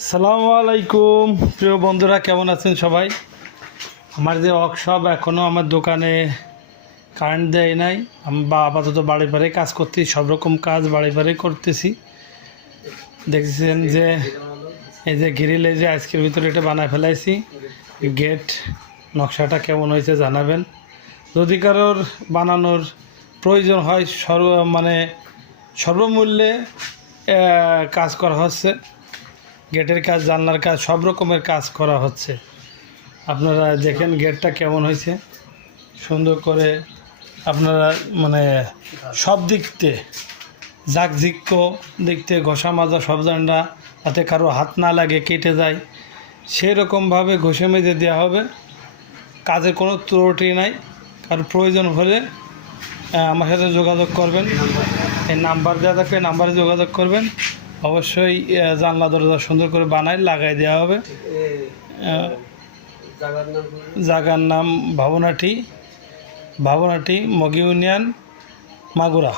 আসসালামু আলাইকুম প্রিয় বন্ধুরা, কেমন আছেন সবাই? আমার যে ওয়ার্কশপ এখনও আমার দোকানে কারেন্ট দেয় নাই। আমি আপাতত বাড়ি বাড়ি কাজ করতেছি, সব রকম কাজ বাড়ি বাড়ি করতেছি। দেখছেন যে এই যে গ্রিল, এই যে আজকের ভিতরে এটা বানায় ফেলাইছি। গেট নকশাটা কেমন হয়েছে জানাবেন। যদি কারোর বানানোর প্রয়োজন হয় সর্বমূল্যে কাজ করা হচ্ছে। গেটের কাজ, জানলার কাজ, সব রকমের কাজ করা হচ্ছে। আপনারা দেখেন গেটটা কেমন হয়েছে, সুন্দর করে আপনারা সব দিকতে জাকজিক্য দেখতে, ঘষা মাজা সব জানলা, যাতে কারো হাত না লাগে কেটে যায় সেই রকমভাবে ঘষে মেজে দেওয়া হবে। কাজের কোনো ত্রুটি নাই। কারো প্রয়োজন হলে আমার সাথে যোগাযোগ করবেন। এই নাম্বার দেওয়া থাকবে, নাম্বারে যোগাযোগ করবেন। অবশ্যই জানলা দরজা সুন্দর করে বানায় লাগাই দেওয়া হবে। জায়গার নাম ভাবনাটি, মগ ইউনিয়ন, মাগুরা।